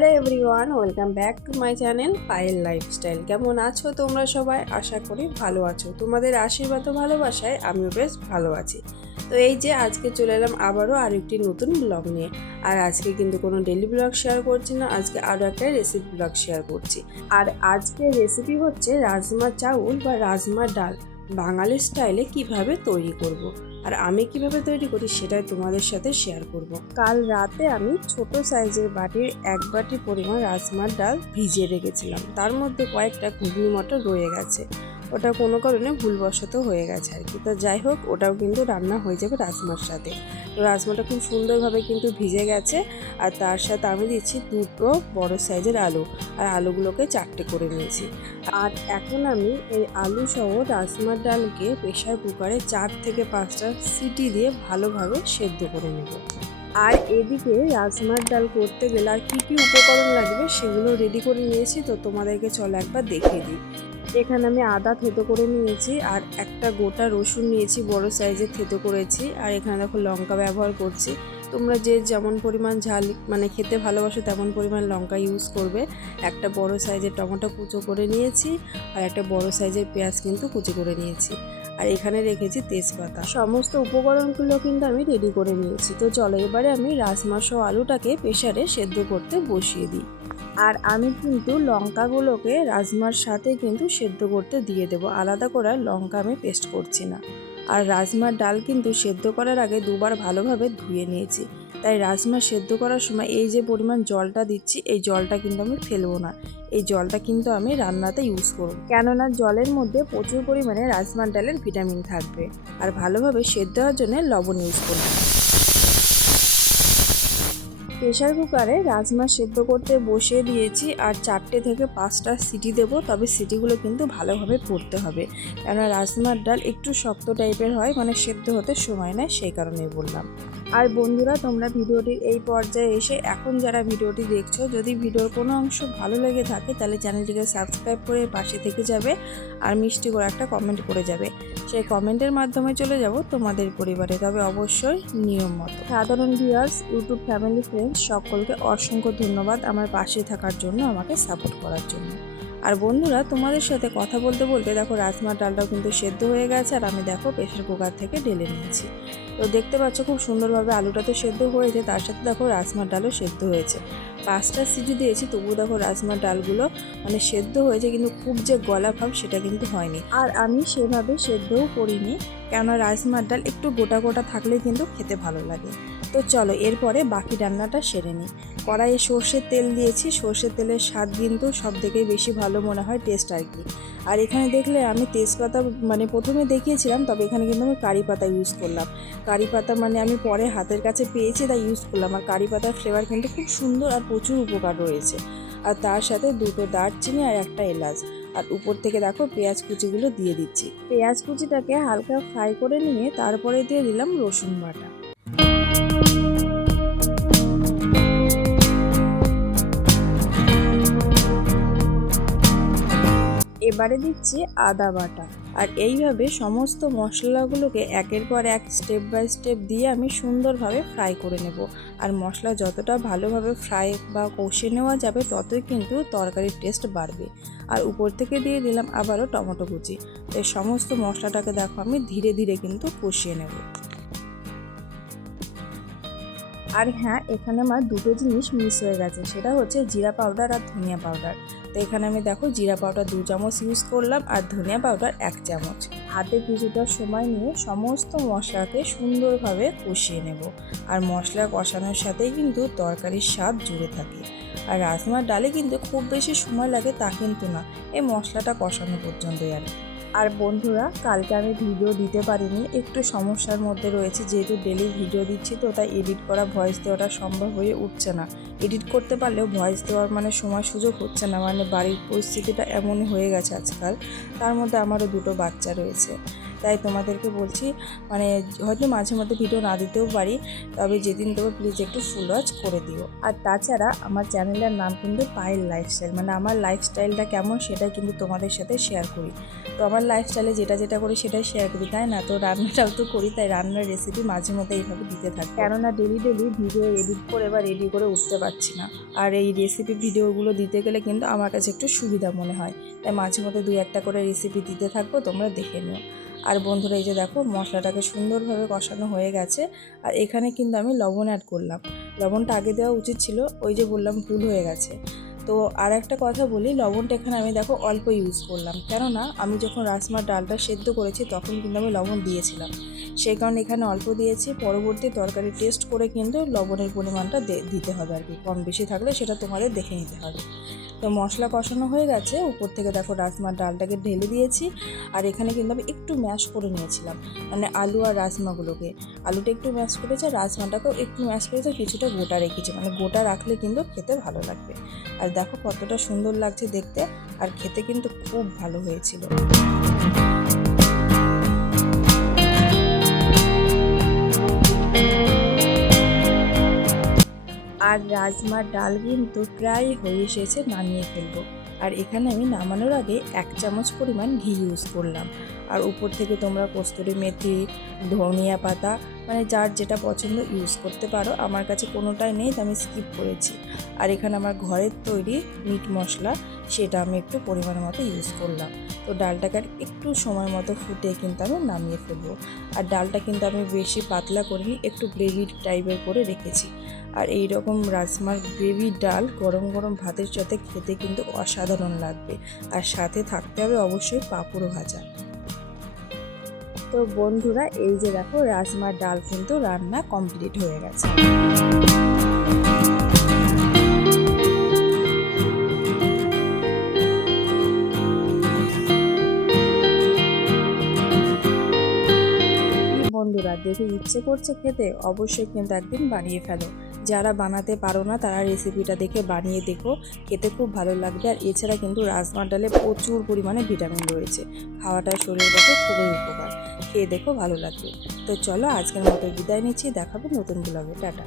Hello everyone, welcome back to my channel Payel lifestyle. কেমন আছো তোমরা সবাই? আশা করি ভালো আছো। তোমাদের আশীর্বাদ ও ভালোবাসায় আমিও বেশ ভালো আছি। তো এই যে আজকে চলে এলাম আবারও আর একটি নতুন ব্লগ নিয়ে। আর আজকে কিন্তু কোনো ডেলি ব্লগ শেয়ার করছি না, আজকে আরও একটা রেসিপি ব্লগ শেয়ার করছি। আর আজকে রেসিপি হচ্ছে রাজমা চাউল বা রাজমা ডাল। বাঙালি স্টাইলে কীভাবে তৈরি করব। আর আমি কীভাবে তৈরি করি সেটাই তোমাদের সাথে শেয়ার করব। কাল রাতে আমি ছোট সাইজের বাটির এক বাটি পরিমাণ রাজমার ডাল ভিজিয়ে রেখেছিলাম তার মধ্যে কয়েকটা ঘুগনি মটর রয়ে গেছে ওটা কোনো কারণে ভুলবশত হয়ে গেছে আর কি। তো যাই হোক, ওটাও কিন্তু রান্না হয়ে যাবে রাজমার সাথে। তো রাজমাটা খুব সুন্দরভাবে কিন্তু ভিজে গেছে আর তার সাথে আমি দিচ্ছি দুটো বড় সাইজের আলু আর আলুগুলোকে চারটে করে নিয়েছি। আর এখন আমি এই আলু সহ রাজমার ডালকে প্রেশার কুকারে চার থেকে পাঁচটা সিটি দিয়ে ভালোভাবে সেদ্ধ করে নেব। আর এদিকে রাজমার ডাল করতে গেলে আর কী কী উপকরণ লাগবে সেগুলো রেডি করে নিয়েছি, তো তোমাদেরকে চলো একবার দেখিয়ে দিই। এখানে আমি আদা থেতো করে নিয়েছি আর একটা গোটা রসুন নিয়েছি, বড় সাইজে থেতো করেছি। আর এখানে দেখো লঙ্কা ব্যবহার করছি। তোমরা যে যেমন পরিমাণ ঝাল মানে খেতে ভালোবাসো তেমন পরিমাণ লঙ্কা ইউজ করবে। একটা বড় সাইজের টমেটো কুচো করে নিয়েছি আর একটা বড় সাইজের পেঁয়াজ কিন্তু কুচো করে নিয়েছি। আর এখানে রেখেছি তেজপাতা। সমস্ত উপকরণগুলো কিন্তু আমি রেডি করে নিয়েছি। তো চলো এবারে আমি রাজমা সহ আলুটাকে প্রেশারে সেদ্ধ করতে বসিয়ে দিই। আর আমি কিন্তু লঙ্কাগুলোকে রাজমার সাথে কিন্তু সেদ্ধ করতে দিয়ে দেব। আলাদা করে লঙ্কা আমি পেস্ট করছি না। আর রাজমার ডাল কিন্তু সেদ্ধ করার আগে দুবার ভালোভাবে ধুয়ে নিয়েছি। তাই রাজমা সেদ্ধ করার সময় এই যে পরিমাণ জলটা দিচ্ছি, এই জলটা কিন্তু আমি ফেলব না। এই জলটা কিন্তু আমি রান্নাতে ইউজ করব। কেননা জলের মধ্যে প্রচুর পরিমাণে রাজমার ডালের ভিটামিন থাকবে। আর ভালোভাবে সেদ্ধ হওয়ার জন্য লবণ ইউজ করব। প্রেশার কুকারে রাজমা সেদ্ধ করতে বসিয়ে দিয়েছি আর চারটে থেকে পাঁচটা সিটি দেবো, তবে সিটিগুলো কিন্তু ভালোভাবে পড়তে হবে। কেননা রাজমার ডাল একটু শক্ত টাইপের হয় মানে সেদ্ধ হতে সময় নেয়, সেই কারণেই বললাম। আর বন্ধুরা, তোমরা ভিডিওটির এই পর্যায়ে এসে এখন যারা ভিডিওটি দেখছ, যদি ভিডিওর কোনো অংশ ভালো লেগে থাকে, তাহলে চ্যানেলটিকে সাবস্ক্রাইব করে পাশে থেকে যাবে আর মিষ্টি করে একটা কমেন্ট করে যাবে। সেই কমেন্টের মাধ্যমে চলে যাব তোমাদের পরিবারে। তবে অবশ্যই নিয়ম মতো। সাধারণ ভিউয়ার্স ইউটিউব ফ্যামিলি ফ্রেন্ডস সকলকে অসংখ্য ধন্যবাদ আমার পাশে থাকার জন্য, আমাকে সাপোর্ট করার জন্য। আর বন্ধুরা, তোমাদের সাথে কথা বলতে বলতে দেখো রাজমার ডালটাও কিন্তু সেদ্ধ হয়ে গেছে আর আমি দেখো প্রেশার কুকার থেকে ঢেলে নিয়েছি। তো দেখতে পাচ্ছ খুব সুন্দরভাবে আলুটা তো সেদ্ধ হয়েছে, তার সাথে দেখো রাজমার ডালও সেদ্ধ হয়েছে। পাঁচটা সিটি দিয়েছি তবু দেখো রাজমার ডালগুলো মানে সেদ্ধ হয়েছে কিন্তু খুব যে গলা ভাব সেটা কিন্তু হয়নি। আর আমি সেভাবে সেদ্ধও করিনি, কেননা রাজমার ডাল একটু গোটা গোটা থাকলে কিন্তু খেতে ভালো লাগে। তো চলো, এরপরে বাকি রান্নাটা সেরে নিই। কড়াইয়ে সর্ষের তেল দিয়েছি। সর্ষের তেলের স্বাদ কিন্তু সব থেকে বেশি ভালো মনে হয় টেস্ট আর কি। আর এখানে দেখলে আমি তেজপাতা মানে প্রথমে দেখিয়েছিলাম, তবে এখানে কিন্তু আমি কারি পাতা ইউজ করলাম। কারি পাতা মানে আমি পরে হাতের কাছে পেয়েছি, তাই ইউজ করলাম। আর কারি পাতার ফ্লেভার কিন্তু খুব সুন্দর আর প্রচুর উপকার রয়েছে। আর তার সাথে দুটো দারচিনি আর একটা এলাচ। আর উপর থেকে দেখো পেঁয়াজ কুচিগুলো দিয়ে দিচ্ছি। পেঁয়াজ কুচিটাকে হালকা ফ্রাই করে নিয়ে তারপরে দিয়ে দিলাম রসুন বাটা। এবারে দিচ্ছি আদা বাটা। আর এইভাবে সমস্ত মশলাগুলোকে একের পর এক স্টেপ বাই স্টেপ দিয়ে আমি সুন্দরভাবে ফ্রাই করে নেব। আর মশলা যতটা ভালোভাবে ফ্রাই বা কষে নেওয়া যাবে, ততই কিন্তু তরকারির টেস্ট বাড়বে। আর উপর থেকে দিয়ে দিলাম আবারও টমেটো কুচি। এই সমস্ত মশলাটাকে দেখো আমি ধীরে ধীরে কিন্তু কষিয়ে নেব। আর হ্যাঁ এখানে আমার দুটো জিনিস মিস হয়ে গেছে। সেটা হচ্ছে জিরা পাউডার আর ধনিয়া পাউডার তো এখানে আমি দেখো জিরা পাউডার দু চামচ ইউজ করলাম আর ধনিয়া পাউডার এক চামচ। হাতে কিছুটা সময় নিয়ে সমস্ত মশলাকে সুন্দরভাবে কষিয়ে নেব। আর মশলা কষানোর সাথেই কিন্তু তরকারির স্বাদ জুড়ে থাকে। আর রাজমার ডালে কিন্তু খুব বেশি সময় লাগে তা কিন্তু না। এই মশলাটা কষানো পর্যন্তই আর কি। আর বন্ধুরা, কালকে আমি ভিডিও দিতে পারিনি, একটু সমস্যার মধ্যে রয়েছে, যেহেতু ডেলি ভিডিও দিচ্ছি তো তাই এডিট করা ভয়েস দেওয়াটা সম্ভব হয়ে উঠছে না। এডিট করতে পারলেও ভয়েস দেওয়ার মানে সময় সুযোগ হচ্ছে না মানে বাড়ির পরিস্থিতিটা এমনই হয়ে গেছে আজকাল। তার মধ্যে আমারও দুটো বাচ্চা রয়েছে। তাই তোমাদেরকে বলছি মানে হয়তো মাঝে মধ্যে ভিডিও না দিতেও পারি, তবে যেদিন দেবো প্লিজ একটু ফুল ওয়াচ করে দিও। আর তাছাড়া আমার চ্যানেলের নাম কিন্তু পায়েল লাইফস্টাইল মানে আমার লাইফস্টাইলটা কেমন সেটা কিন্তু তোমাদের সাথে শেয়ার করি। তো আমার লাইফস্টাইলে যেটা যেটা করি সেটাই শেয়ার করি, তাই না? তো রান্নাটাও তো করি, তাই রান্নার রেসিপি মাঝে মধ্যে এইভাবে দিতে থাকি। কেননা ডেলি ডেলি ভিডিও এডিট করে বা রেডি করে উঠতে পারছি না। আর এই রেসিপি ভিডিওগুলো দিতে গেলে কিন্তু আমার কাছে একটু সুবিধা মনে হয়। তাই মাঝে মধ্যে দুই একটা করে রেসিপি দিতে থাকব, তোমরা দেখে নিও। আর বন্ধুরা, এই যে দেখো, মশলাটাকে সুন্দরভাবে কষানো হয়ে গেছে। আর এখানে কিন্তু আমি লবণ অ্যাড করলাম। লবণটা আগে দেওয়া উচিত ছিল, ওই যে বললাম ভুল হয়ে গেছে। তো আর একটা কথা বলি, লবণটা এখানে আমি দেখো অল্প ইউজ করলাম। কেননা আমি যখন রাজমার ডালটা সেদ্ধ করেছি তখন কিন্তু আমি লবণ দিয়েছিলাম। সেই কারণে এখানে অল্প দিয়েছি, পরবর্তী তরকারি টেস্ট করে কিন্তু লবণের পরিমাণটা দিতে হবে আর কি কম বেশি থাকলে সেটা তোমাদের দেখে নিতে হবে। তো মশলা কষানো হয়ে গেছে। উপর থেকে দেখো রাজমার ডালটাকে ঢেলে দিয়েছি। আর এখানে কিন্তু আমি একটু ম্যাশ করে নিয়েছিলাম। মানে আলু আর রাজমাগুলোকে। আলুটা একটু ম্যাশ করেছে আর রাজমাটাকেও একটু ম্যাশ করেছে। কিছুটা গোটা রেখেছি। মানে গোটা রাখলে কিন্তু খেতে ভালো লাগবে। আর দেখো কতটা সুন্দর লাগছে দেখতে। আর খেতে কিন্তু খুব ভালো হয়েছিল। আর রাজমার ডাল কিন্তু প্রায় হয়ে এসেছে নামিয়ে ফেলব। আর এখানে আমি নামানোর আগে এক চামচ পরিমাণ ঘি ইউজ করলাম। আর উপর থেকে তোমরা কস্তুরি মেথি, ধনিয়া পাতা মানে যার যেটা পছন্দ ইউজ করতে পারো। আমার কাছে কোনোটাই নেই, তো আমি স্কিপ করেছি। আর এখানে আমার ঘরের তৈরি মিট মশলা, সেটা আমি একটু পরিমাণ মতো ইউজ করলাম। তো ডালটাকে একটু সময় মতো ফুটে কিন্তু আমি নামিয়ে ফেলব। আর ডালটা কিন্তু আমি বেশি পাতলা করিনি, একটু গ্রেভি টাইপের করে রেখেছি। আর এই রকম রাজমার গ্রেভি ডাল গরম গরম ভাতের সাথে খেতে কিন্তু অসাধারণ লাগবে। আর সাথে থাকতে হবে অবশ্যই পাঁপড় ভাজা। তো বন্ধুরা, এই যে দেখো, রাজমার ডাল কিন্তু রান্না কমপ্লিট হয়ে গেছে। বন্ধুরা, দেখে ইচ্ছে করছে খেতে, অবশ্যই কিন্তু একদিন বানিয়ে ফেলো। যারা বানাতে পারো না, তারা রেসিপিটা দেখে বানিয়ে দেখো। খেতে খুব ভালো লাগবে। আর এছাড়া কিন্তু রাজমার ডালে প্রচুর পরিমাণে ভিটামিন রয়েছে। খাওয়াটা শরীরের পক্ষে খুবই উপকার। খেয়ে দেখো ভালো লাগবে। তো চলো আজকের মতো বিদায় নিচ্ছি। দেখাবো নতুন ব্লগে টাটা।